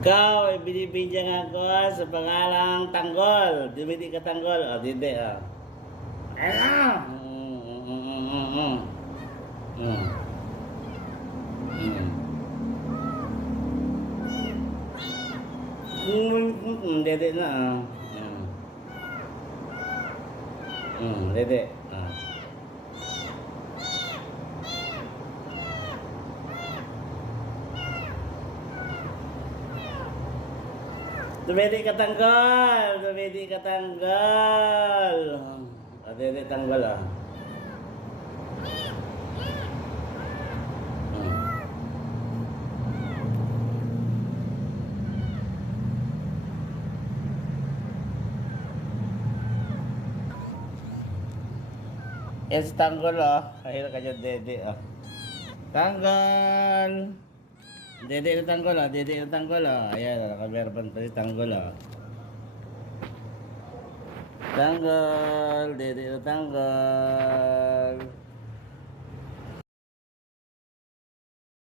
Ikaw ay binibindyang ako sa pangalang tanggol. Dumiti ka tanggol. O, hindi ah. Ano? Mm, mm, mm, mm, mm. Mm. Mm. Mm, mm, mm, dede na ah. Mm. Mm, dede. Ah. Dumedi ka tanggol! Dumedi ka tanggol! Ah, dede tanggol ah. Yes, tanggol oh. Kahit ka dede oh. Tanggol! Dede na tanggol oh. Dede na tanggol oh. Ayan, nakamerban pa si tanggol oh. Tanggol! Dede na tanggol!